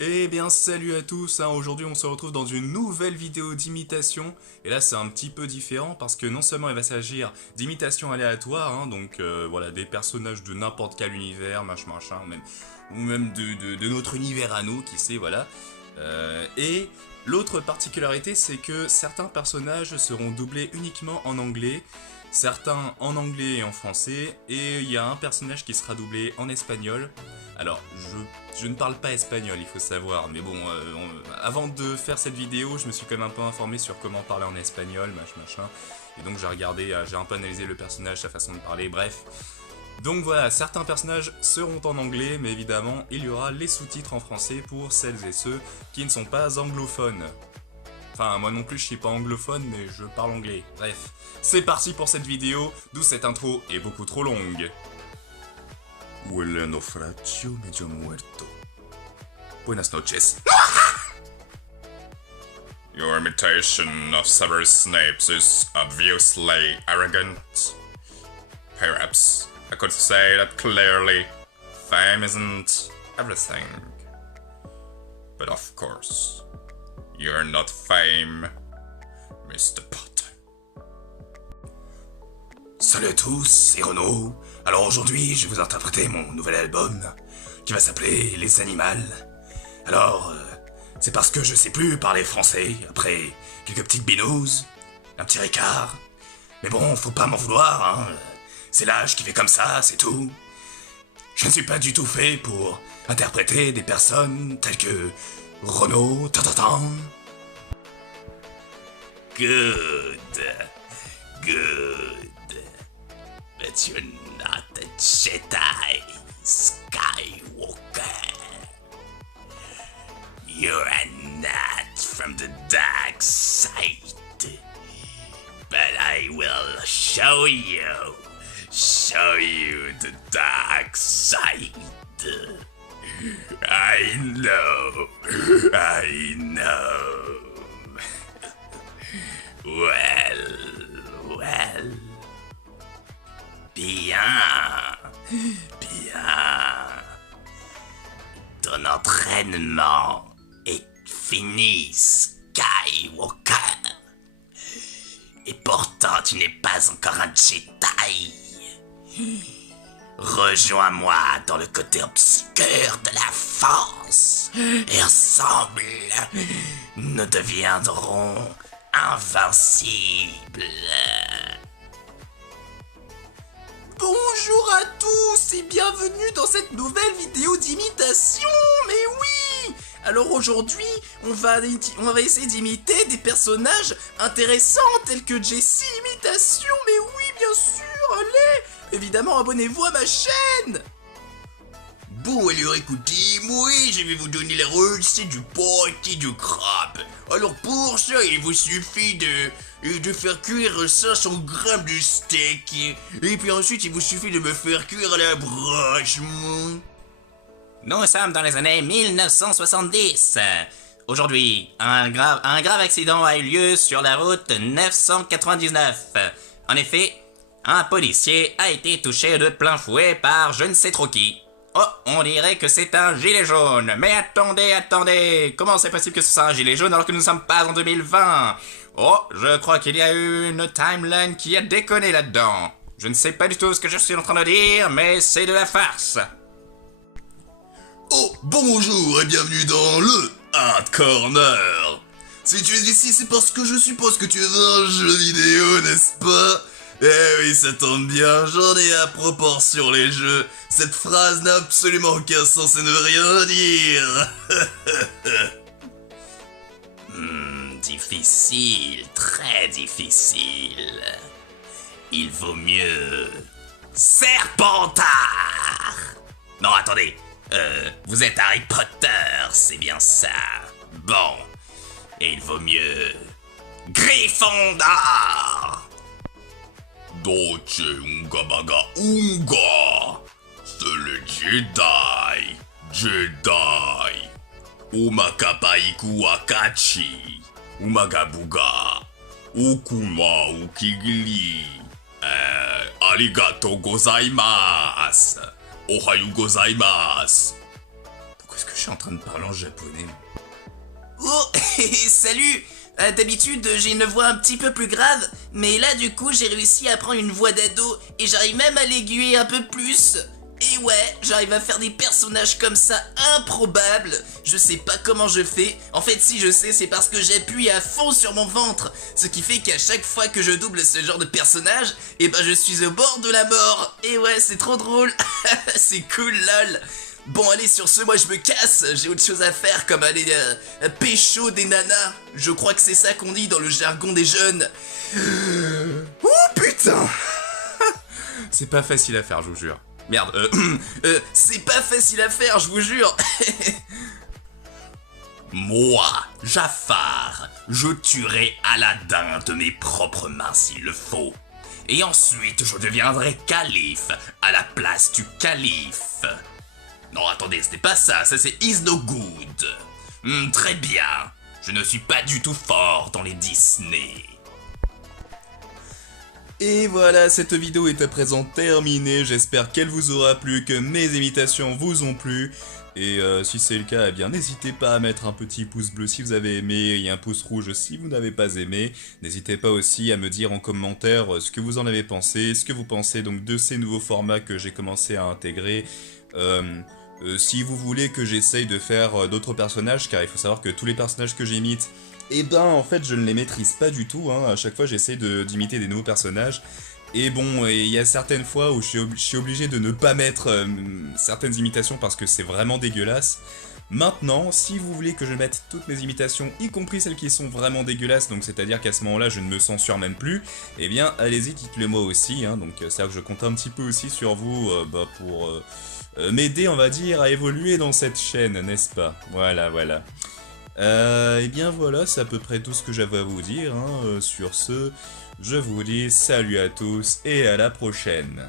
Eh bien salut à tous, aujourd'hui on se retrouve dans une nouvelle vidéo d'imitation, et là c'est un petit peu différent parce que non seulement il va s'agir d'imitation aléatoire, donc voilà, des personnages de n'importe quel univers, machin, ou même de notre univers à nous, qui sait, voilà. Et l'autre particularité c'est que certains personnages seront doublés uniquement en anglais, certains en anglais et en français, et il y a un personnage qui sera doublé en espagnol. Alors, je ne parle pas espagnol, il faut savoir, mais bon, avant de faire cette vidéo, je me suis quand même un peu informé sur comment parler en espagnol, machin, et donc j'ai regardé, j'ai un peu analysé le personnage, sa façon de parler, bref. Donc voilà, certains personnages seront en anglais, mais évidemment, il y aura les sous-titres en français pour celles et ceux qui ne sont pas anglophones. Enfin, moi non plus, je suis pas anglophone, mais je parle anglais. Bref, c'est parti pour cette vidéo, d'où cette intro est beaucoup trop longue. Huele a naufragio medio muerto. Buenas noches. Your imitation of Severus Snape is obviously arrogant. Perhaps I could say that clearly. Fame isn't everything. But of course, you're not fame, Mr. Potter. Salut à tous, c'est Renaud. Alors aujourd'hui, je vais vous interpréter mon nouvel album qui va s'appeler Les Animals. Alors, c'est parce que je sais plus parler français après quelques petites binouses, un petit ricard. Mais bon, faut pas m'en vouloir, c'est l'âge qui fait comme ça, c'est tout. Je ne suis pas du tout fait pour interpréter des personnes telles que Renaud, Tantatan. Good. But you're not a Jedi, Skywalker. You're a nut from the dark side. But I will show you the dark side. I know. Well. Bien. Ton entraînement est fini, Skywalker. Et pourtant, tu n'es pas encore un Jedi. Rejoins-moi dans le côté obscur de la Force. Et ensemble, nous deviendrons invincibles. Bonjour à tous et bienvenue dans cette nouvelle vidéo d'imitation, mais oui! Alors aujourd'hui, on va essayer d'imiter des personnages intéressants tels que Jessie Imitation, mais oui, bien sûr, allez! Évidemment, abonnez-vous à ma chaîne! Bon alors écoutez, moi je vais vous donner la recette du pâté de crabe. Alors pour ça, il vous suffit de faire cuire 500 grammes de steak. Et puis ensuite, il vous suffit de me faire cuire à la broche. Nous sommes dans les années 1970. Aujourd'hui, un grave accident a eu lieu sur la route 999. En effet, un policier a été touché de plein fouet par je ne sais trop qui. Oh, on dirait que c'est un gilet jaune. Mais attendez. Comment c'est possible que ce soit un gilet jaune alors que nous ne sommes pas en 2020? Oh, je crois qu'il y a eu une timeline qui a déconné là-dedans. Je ne sais pas du tout ce que je suis en train de dire, mais c'est de la farce. Oh, bonjour et bienvenue dans le Hard Corner. Si tu es ici, c'est parce que je suppose que tu es un jeu vidéo, n'est-ce pas? Eh oui, ça tombe bien, j'en ai à proportion les jeux. Cette phrase n'a absolument aucun sens et ne veut rien dire. Difficile, très difficile. Il vaut mieux... Serpentard! Non, attendez. Vous êtes Harry Potter, c'est bien ça. Bon. Et il vaut mieux... Gryffondor! Dolce Unga Baga Unga. C'est le Jedi. Umakapaiku Akachi. Umagabuga. Ukuma Ukigili. Arigato gozaimasu. Ohayo gozaimasu. Pourquoi est-ce que suis en train de parler en japonais. Oh, salut. D'habitude, j'ai une voix un petit peu plus grave, mais là, du coup, j'ai réussi à prendre une voix d'ado et j'arrive même à l'aiguiller un peu plus. Et ouais, j'arrive à faire des personnages comme ça improbables. Je sais pas comment je fais. En fait, si je sais, c'est parce que j'appuie à fond sur mon ventre. Ce qui fait qu'à chaque fois que je double ce genre de personnage, eh ben je suis au bord de la mort. Et ouais, c'est trop drôle. C'est cool, lol. Bon, allez, sur ce, moi je me casse. J'ai autre chose à faire comme aller pécho des nanas. Je crois que c'est ça qu'on dit dans le jargon des jeunes. Oh putain. C'est pas facile à faire, je vous jure. Merde, c'est pas facile à faire, je vous jure. Moi, Jafar, je tuerai Aladdin de mes propres mains s'il le faut. Et ensuite, je deviendrai calife à la place du calife. Non, attendez, c'était pas ça, ça c'est Is No Good. Très bien, je ne suis pas du tout fort dans les Disney. Et voilà, cette vidéo est à présent terminée, j'espère qu'elle vous aura plu, que mes imitations vous ont plu. Et si c'est le cas, eh bien n'hésitez pas à mettre un petit pouce bleu si vous avez aimé, et un pouce rouge si vous n'avez pas aimé. N'hésitez pas aussi à me dire en commentaire ce que vous en avez pensé, ce que vous pensez donc de ces nouveaux formats que j'ai commencé à intégrer. Si vous voulez que j'essaye de faire d'autres personnages, car il faut savoir que tous les personnages que j'imite, eh ben en fait je ne les maîtrise pas du tout, hein. À chaque fois j'essaie d'imiter des nouveaux personnages. Et bon, il y a certaines fois où je suis obligé de ne pas mettre certaines imitations parce que c'est vraiment dégueulasse. Maintenant, si vous voulez que je mette toutes mes imitations, y compris celles qui sont vraiment dégueulasses, donc c'est-à-dire qu'à ce moment-là je ne me censure même plus, eh bien allez-y, dites-le moi aussi, hein. Donc c'est-à-dire que je compte un petit peu aussi sur vous pour m'aider, on va dire, à évoluer dans cette chaîne, n'est-ce pas? Voilà, voilà. Et bien voilà, c'est à peu près tout ce que j'avais à vous dire, hein. Sur ce, je vous dis salut à tous et à la prochaine.